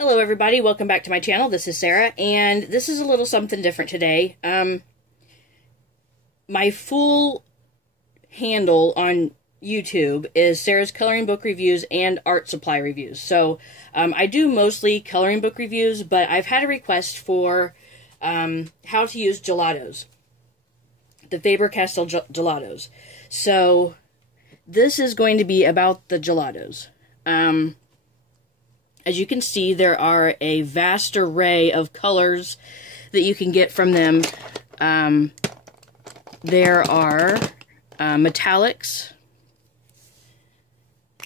Hello everybody, welcome back to my channel. This is Sarah, and this is a little something different today. My full handle on YouTube is Sarah's Coloring Book Reviews and Art Supply Reviews. So I do mostly coloring book reviews, but I've had a request for how to use gelatos. The Faber-castell gelatos. So this is going to be about the gelatos. As you can see, there are a vast array of colors that you can get from them. There are metallics,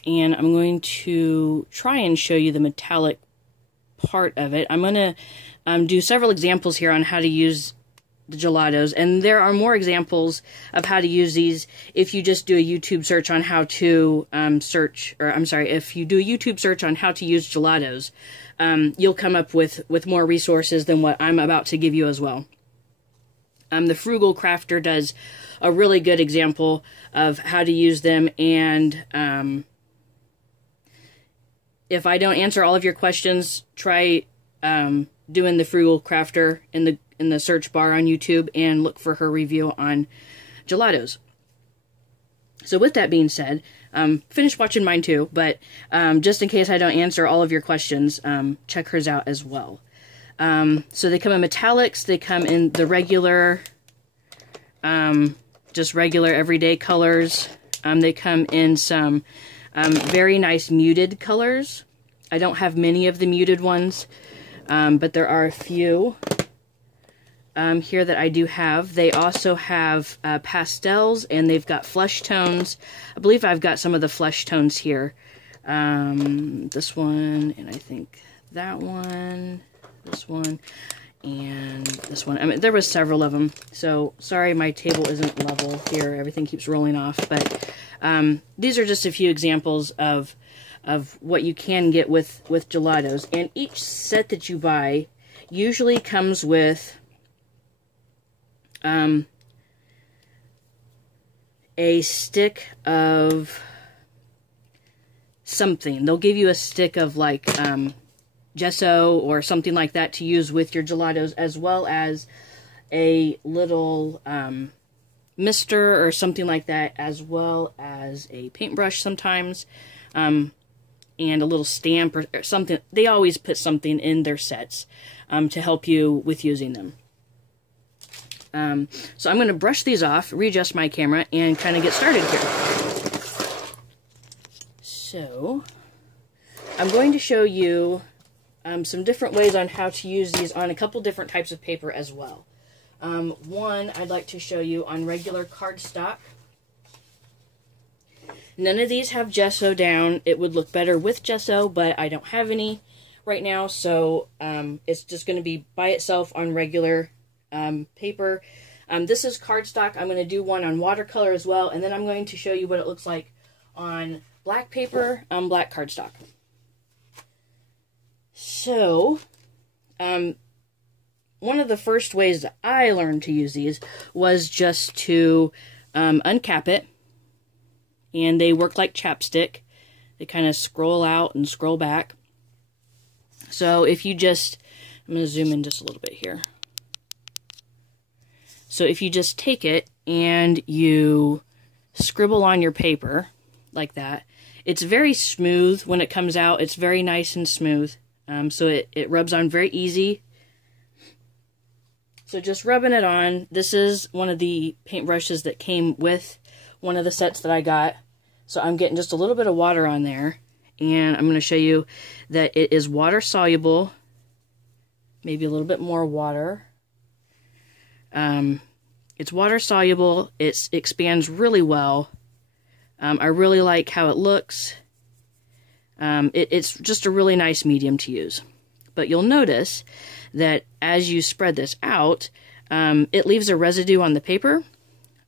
and I'm going to try and show you the metallic part of it. I'm going to do several examples here on how to use the gelatos, and there are more examples of how to use these if you just do a YouTube search on how to if you do a YouTube search on how to use gelatos, you'll come up with more resources than what I'm about to give you as well. The Frugal Crafter does a really good example of how to use them, and if I don't answer all of your questions, try doing the Frugal Crafter in the search bar on YouTube and look for her review on gelatos. So with that being said, finish watching mine too, but just in case I don't answer all of your questions, check hers out as well. So they come in metallics, they come in the regular, just regular everyday colors. They come in some very nice muted colors. I don't have many of the muted ones, but there are a few here that I do have. They also have pastels, and they've got flesh tones. I believe I've got some of the flesh tones here. This one, and I think that one, this one, and this one. I mean, there was several of them, so sorry my table isn't level here. Everything keeps rolling off, but these are just a few examples of what you can get with gelatos. And each set that you buy usually comes with a stick of something. They'll give you a stick of like gesso or something like that to use with your gelatos, as well as a little mister or something like that, as well as a paintbrush sometimes, and a little stamp or something. They always put something in their sets to help you with using them. So I'm going to brush these off, readjust my camera, and kind of get started here. So I'm going to show you some different ways on how to use these on a couple different types of paper as well. One, I'd like to show you on regular cardstock. None of these have gesso down. It would look better with gesso, but I don't have any right now, so it's just going to be by itself on regular paper. This is cardstock. I'm going to do one on watercolor as well, and then I'm going to show you what it looks like on black paper, black cardstock. So, one of the first ways that I learned to use these was just to uncap it, and they work like chapstick. They kind of scroll out and scroll back. So if you just, I'm going to zoom in just a little bit here. So if you just take it and you scribble on your paper like that, it's very smooth when it comes out. It's very nice and smooth. So it rubs on very easy. So just rubbing it on. This is one of the paintbrushes that came with one of the sets that I got. So I'm getting just a little bit of water on there. And I'm going to show you that it is water soluble. Maybe a little bit more water. It's water soluble. It expands really well. I really like how it looks. It's just a really nice medium to use. But you'll notice that as you spread this out, it leaves a residue on the paper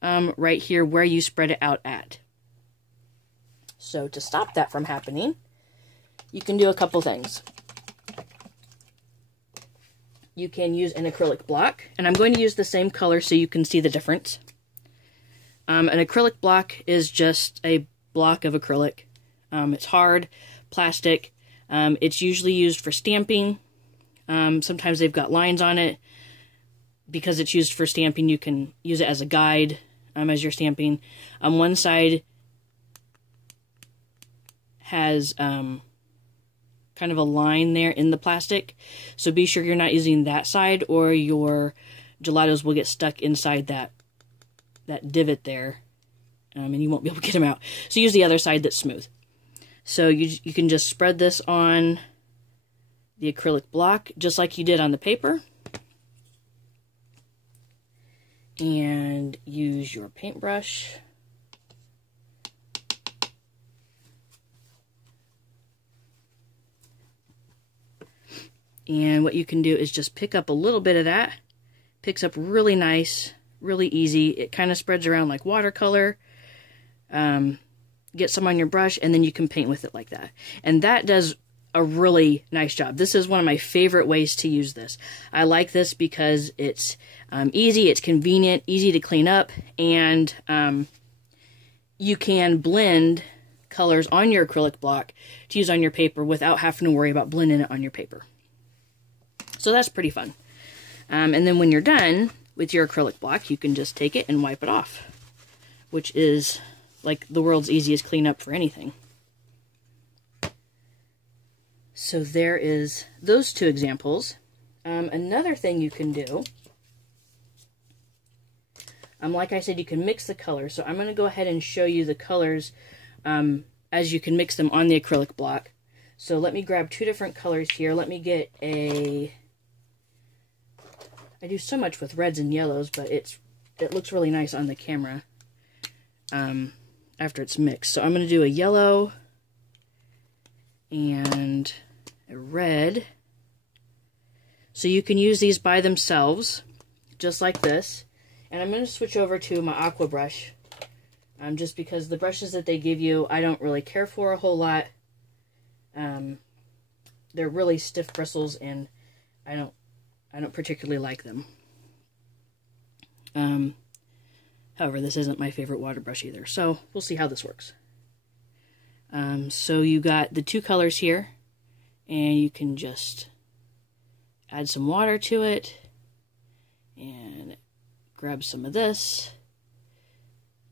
right here where you spread it out at. So to stop that from happening, you can do a couple things. You can use an acrylic block, and I'm going to use the same color so you can see the difference. An acrylic block is just a block of acrylic. It's hard, plastic, It's usually used for stamping. Sometimes they've got lines on it. Because it's used for stamping, you can use it as a guide as you're stamping. One side has kind of a line there in the plastic, so be sure you're not using that side or your gelatos will get stuck inside that divot there, and you won't be able to get them out. So use the other side that's smooth. So you can just spread this on the acrylic block just like you did on the paper. And use your paintbrush. And what you can do is just pick up a little bit of that. Picks up really nice, really easy. It kind of spreads around like watercolor. Get some on your brush, and then you can paint with it like that. And that does a really nice job. This is one of my favorite ways to use this. I like this because it's easy, it's convenient, easy to clean up, and you can blend colors on your acrylic block to use on your paper without having to worry about blending it on your paper. So that's pretty fun. And then when you're done with your acrylic block, you can just take it and wipe it off, which is like the world's easiest cleanup for anything. So there is those two examples. Another thing you can do, like I said, you can mix the colors. So I'm going to go ahead and show you the colors as you can mix them on the acrylic block. So let me grab two different colors here. Let me get I do so much with reds and yellows, but it looks really nice on the camera after it's mixed. So I'm going to do a yellow and a red. So you can use these by themselves, just like this. And I'm going to switch over to my aqua brush, just because the brushes that they give you, I don't really care for a whole lot. They're really stiff bristles, and I don't particularly like them. However, this isn't my favorite water brush either, so we'll see how this works. So you got the two colors here, and you can just add some water to it, and grab some of this,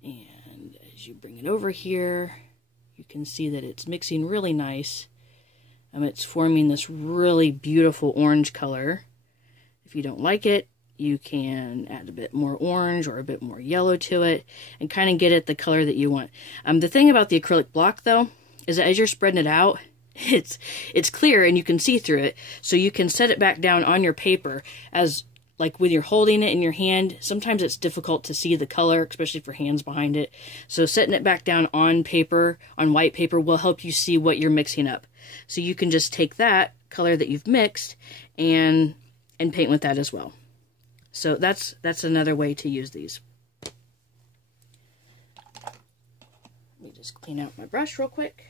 and as you bring it over here, you can see that it's mixing really nice. It's forming this really beautiful orange color. If you don't like it, you can add a bit more orange or a bit more yellow to it and kind of get it the color that you want. The thing about the acrylic block, though, is that as you're spreading it out, it's clear and you can see through it. So you can set it back down on your paper as, like when you're holding it in your hand, sometimes it's difficult to see the color, especially for hands behind it. So setting it back down on paper, on white paper, will help you see what you're mixing up. So you can just take that color that you've mixed and paint with that as well. So that's another way to use these. Let me just clean out my brush real quick.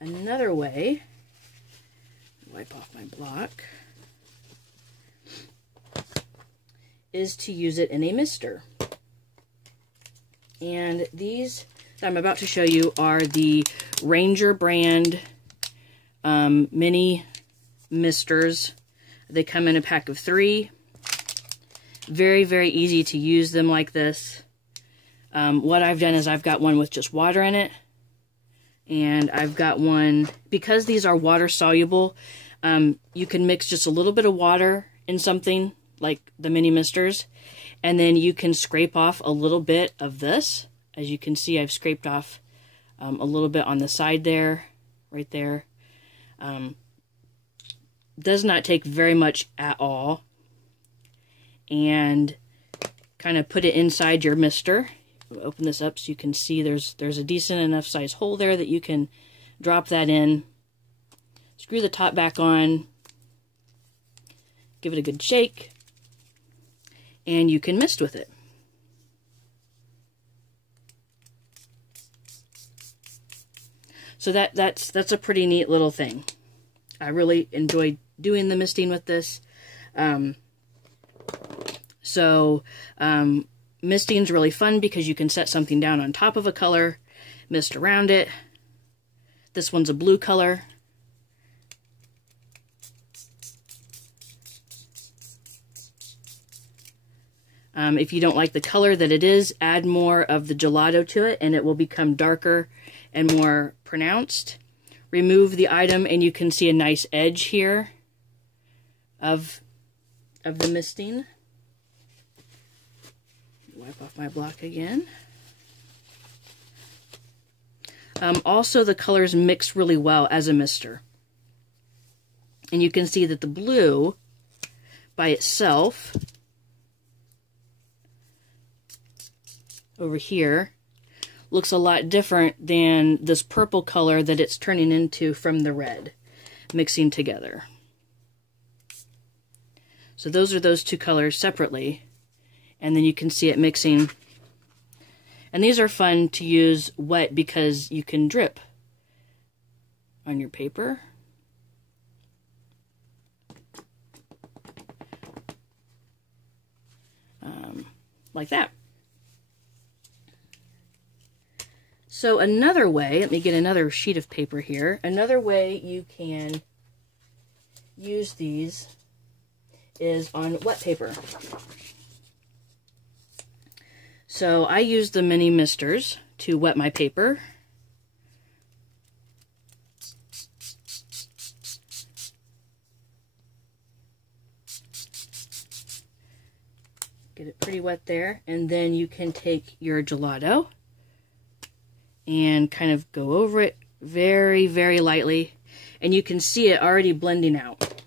Another way, wipe off my block, is to use it in a mister. And these that I'm about to show you are the Ranger brand mini misters. They come in a pack of 3. Very, very easy to use them like this. What I've done is I've got one with just water in it. And I've got one, because these are water soluble, you can mix just a little bit of water in something like the mini misters. And then you can scrape off a little bit of this. As you can see, I've scraped off a little bit on the side there, right there. Does not take very much at all. And kind of put it inside your mister. Open this up so you can see there's a decent enough size hole there that you can drop that in. Screw the top back on. Give it a good shake. And you can mist with it. So that's a pretty neat little thing. I really enjoyed doing the misting with this. Misting is really fun because you can set something down on top of a color, mist around it, This one's a blue color. If you don't like the color that it is, add more of the gelato to it and it will become darker and more pronounced. Remove the item and you can see a nice edge here of the misting. Wipe off my block again. Also, the colors mix really well as a mister. And you can see that the blue by itself over here looks a lot different than this purple color that it's turning into from the red mixing together. So those are those two colors separately, and then you can see it mixing. And these are fun to use wet because you can drip on your paper. Like that. So another way, let me get another sheet of paper here. Another way you can use these is on wet paper. So I use the mini misters to wet my paper. Get it pretty wet there, and then you can take your gelato and kind of go over it very, very lightly, and you can see it already blending out.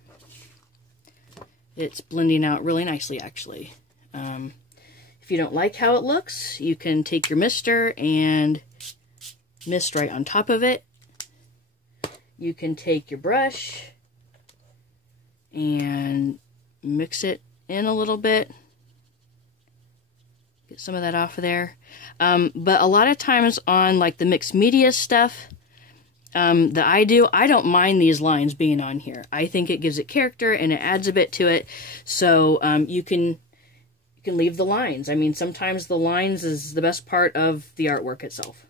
It's blending out really nicely, actually. If you don't like how it looks, you can take your mister and mist right on top of it. You can take your brush and mix it in a little bit. Get some of that off of there. But a lot of times on like the mixed media stuff that I do, I don't mind these lines being on here. I think it gives it character and it adds a bit to it. So you can leave the lines. I mean, sometimes the lines is the best part of the artwork itself.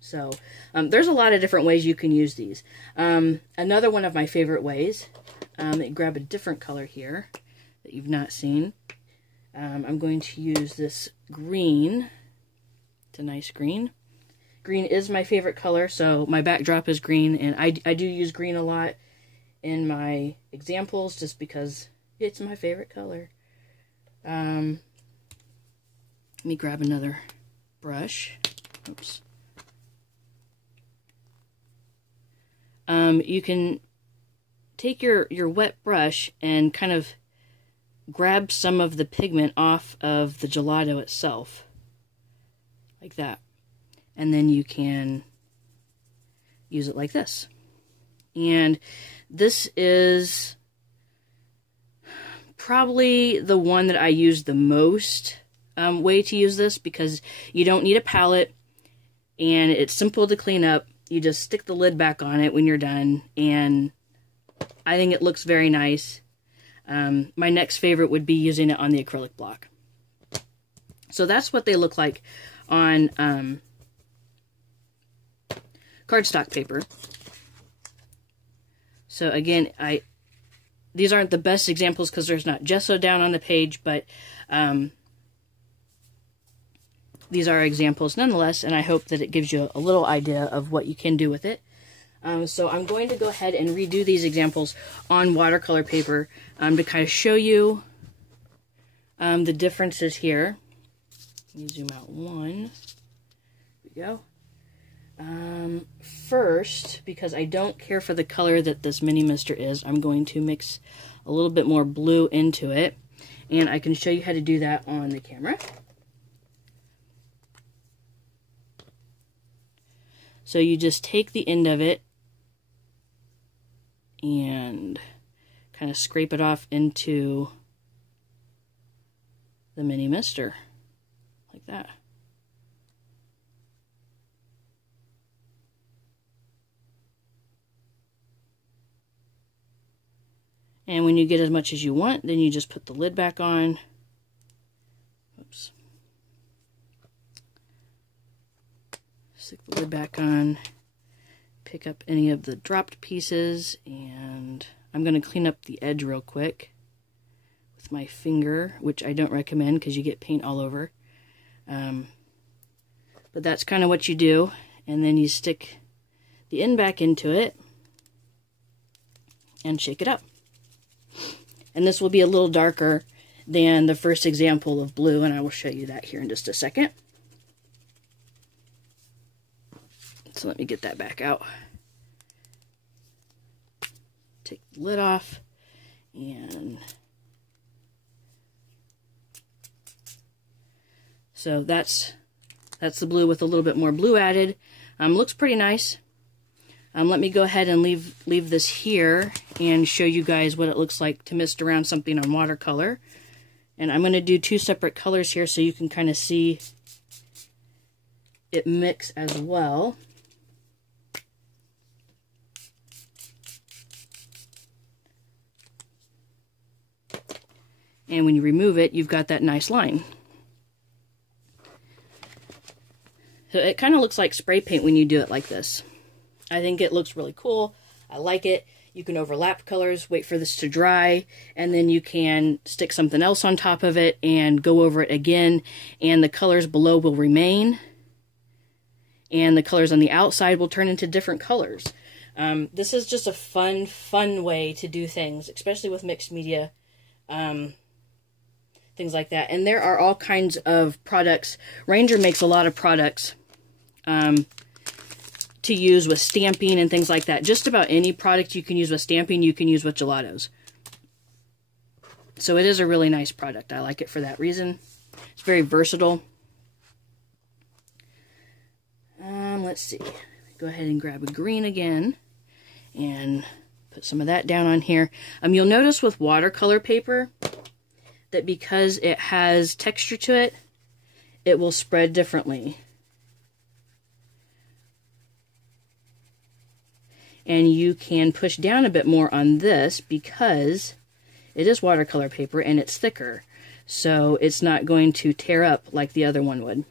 So there's a lot of different ways you can use these. Another one of my favorite ways, grab a different color here that you've not seen. I'm going to use this green. It's a nice green. Green is my favorite color, so my backdrop is green, and I do use green a lot in my examples just because it's my favorite color. Let me grab another brush. Oops. You can take your wet brush and kind of grab some of the pigment off of the gelato itself, like that. And then you can use it like this. And this is probably the one that I use the most way to use this, because you don't need a palette and it's simple to clean up. You just stick the lid back on it when you're done, and I think it looks very nice. My next favorite would be using it on the acrylic block. So that's what they look like on cardstock paper. So again, these aren't the best examples because there's not gesso down on the page, but these are examples nonetheless, and I hope that it gives you a little idea of what you can do with it. So I'm going to go ahead and redo these examples on watercolor paper to kind of show you the differences here. Let me zoom out one. Here we go. First, because I don't care for the color that this mini mister is, I'm going to mix a little bit more blue into it, and I can show you how to do that on the camera. So you just take the end of it and kind of scrape it off into the mini mister, like that. And when you get as much as you want, then you just put the lid back on. Oops. Stick the lid back on. pick up any of the dropped pieces, and I'm going to clean up the edge real quick with my finger, which I don't recommend because you get paint all over. But that's kind of what you do, and then you stick the end back into it and shake it up. And this will be a little darker than the first example of blue, and I will show you that here in just a second. So let me get that back out. Take the lid off, and so that's the blue with a little bit more blue added. Looks pretty nice. Let me go ahead and leave this here and show you guys what it looks like to mist around something on watercolor. And I'm going to do two separate colors here so you can kind of see it mix as well. And when you remove it, you've got that nice line. So it kind of looks like spray paint when you do it like this. I think it looks really cool. I like it. You can overlap colors, wait for this to dry, and then you can stick something else on top of it and go over it again, and the colors below will remain, and the colors on the outside will turn into different colors. This is just a fun way to do things, especially with mixed media, things like that. And there are all kinds of products. Ranger makes a lot of products to use with stamping and things like that. Just about any product you can use with stamping, you can use with gelatos. So it is a really nice product. I like it for that reason. It's very versatile. Let's see. Go ahead and grab a green again and put some of that down on here. You'll notice with watercolor paper that because it has texture to it, it will spread differently. And you can push down a bit more on this because it is watercolor paper and it's thicker. So it's not going to tear up like the other one would.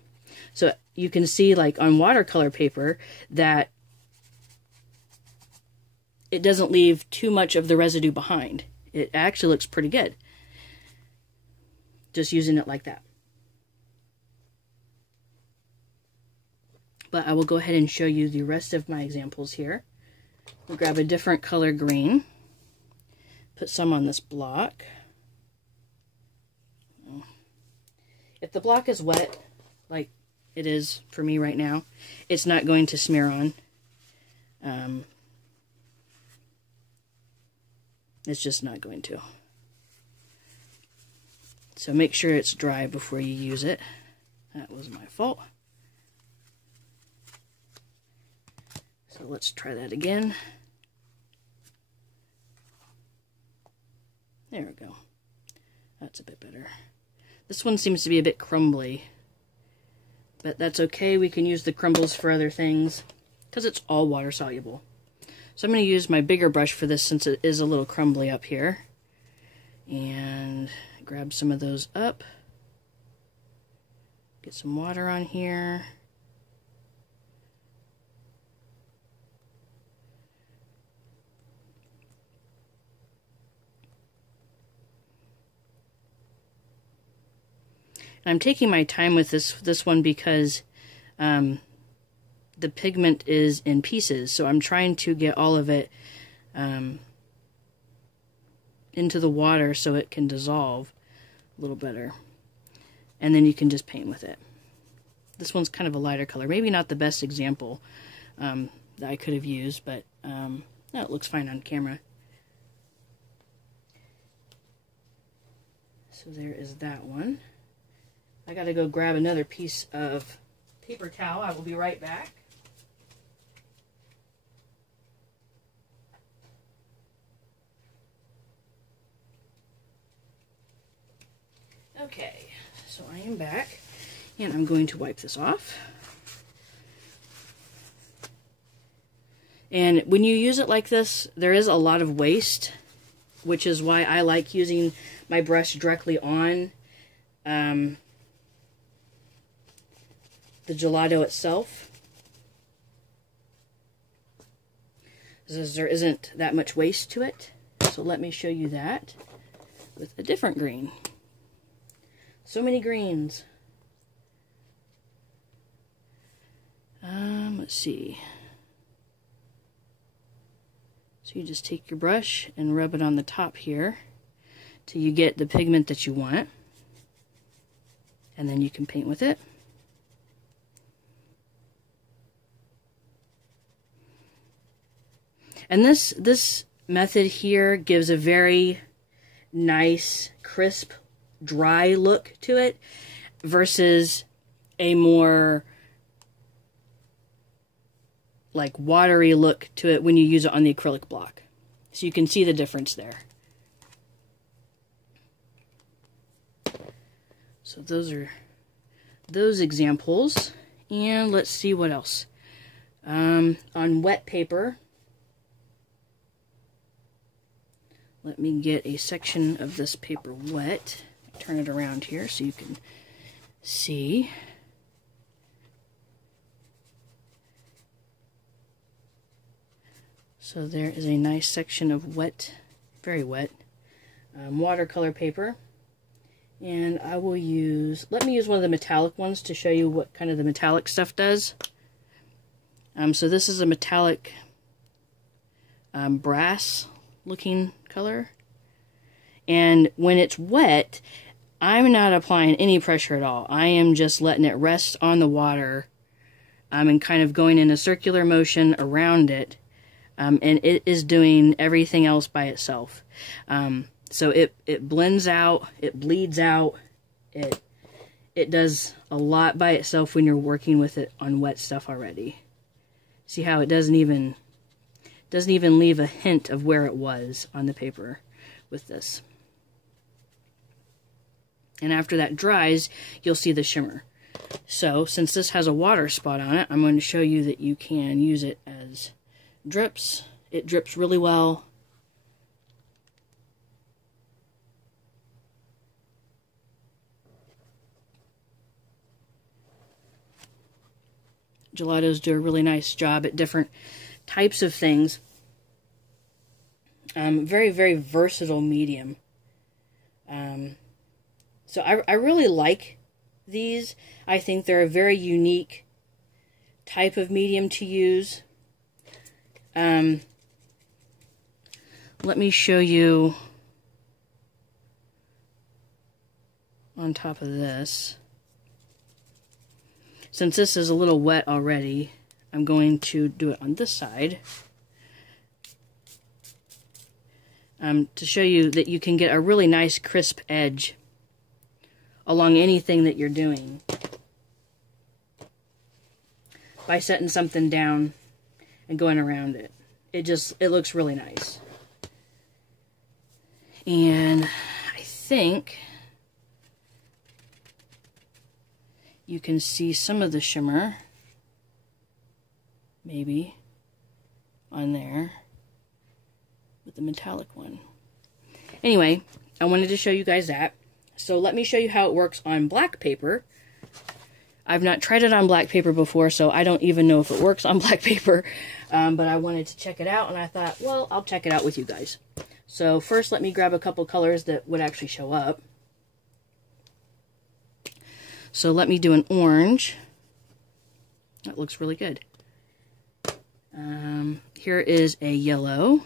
So you can see, like on watercolor paper, that it doesn't leave too much of the residue behind. It actually looks pretty good, just using it like that. But I will go ahead and show you the rest of my examples here. We'll grab a different color green, put some on this block. If the block is wet, like it is for me right now, it's not going to smear on. It's just not going to. So make sure it's dry before you use it. That was my fault. So let's try that again. There we go. That's a bit better. This one seems to be a bit crumbly, but that's okay. We can use the crumbles for other things because it's all water soluble. So I'm going to use my bigger brush for this since it is a little crumbly up here. And grab some of those up. Get some water on here. I'm taking my time with this one because the pigment is in pieces, so I'm trying to get all of it into the water so it can dissolve a little better. And then you can just paint with it. This one's kind of a lighter color. Maybe not the best example that I could have used, but no, it looks fine on camera. So there is that one. I gotta go grab another piece of paper towel. I will be right back. Okay, so I am back, and I'm going to wipe this off. And when you use it like this, there is a lot of waste, which is why I like using my brush directly on the gelato itself. As there isn't that much waste to it. So let me show you that with a different green. So many greens. Let's see. So you just take your brush and rub it on the top here till you get the pigment that you want. And then you can paint with it. And this method here gives a very nice, crisp, dry look to it versus a more like watery look to it when you use it on the acrylic block. So you can see the difference there. So those are those examples. And let's see what else. On wet paper, let me get a section of this paper wet. Turn it around here so you can see. So there is a nice section of wet, very wet, watercolor paper. And I will use, let me use one of the metallic ones to show you what kind of the metallic stuff does. So this is a metallic brass looking color. And when it's wet, I'm not applying any pressure at all. I am just letting it rest on the water and kind of going in a circular motion around it. And it is doing everything else by itself. So it blends out, it bleeds out, it does a lot by itself when you're working with it on wet stuff already. See how it doesn't even leave a hint of where it was on the paper with this. And after that dries, you'll see the shimmer. So since this has a water spot on it, I'm going to show you that you can use it as drips. It drips really well. Gelatos do a really nice job at different types of things. Very, very versatile medium. So I really like these. I think they're a very unique type of medium to use. Let me show you on top of this. Since this is a little wet already, I'm going to do it on this side to show you that you can get a really nice crisp edge along anything that you're doing by setting something down and going around it. It looks really nice. And I think you can see some of the shimmer, maybe, on there with the metallic one. Anyway, I wanted to show you guys that. So let me show you how it works on black paper. I've not tried it on black paper before, so I don't even know if it works on black paper. But I wanted to check it out, and I thought, well, I'll check it out with you guys. So first, let me grab a couple colors that would actually show up. So let me do an orange. That looks really good. Here is a yellow.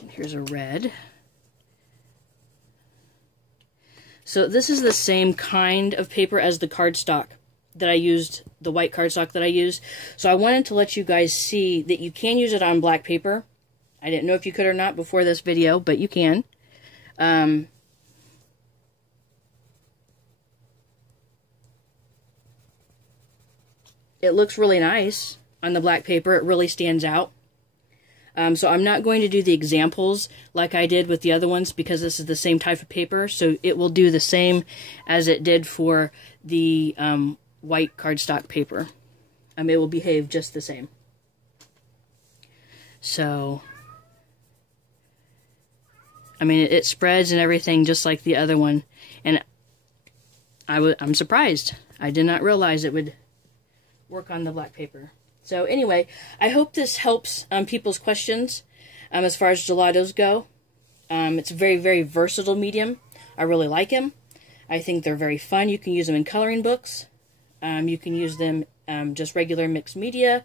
And here's a red. So this is the same kind of paper as the cardstock that I used, the white cardstock that I used. So I wanted to let you guys see that you can use it on black paper. I didn't know if you could or not before this video, but you can. It looks really nice on the black paper. It really stands out. So I'm not going to do the examples like I did with the other ones because this is the same type of paper. So it will do the same as it did for the white cardstock paper. It will behave just the same. So, I mean, it spreads and everything just like the other one. And I'm surprised. I did not realize it would work on the black paper. So anyway, I hope this helps people's questions as far as gelatos go. It's a very, very versatile medium. I really like them. I think they're very fun. You can use them in coloring books. You can use them just regular mixed media.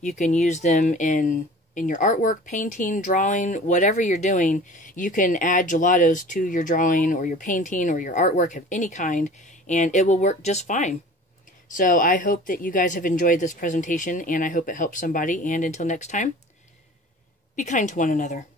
You can use them in your artwork, painting, drawing, whatever you're doing. You can add gelatos to your drawing or your painting or your artwork of any kind, and it will work just fine. So I hope that you guys have enjoyed this presentation, and I hope it helps somebody. And until next time, be kind to one another.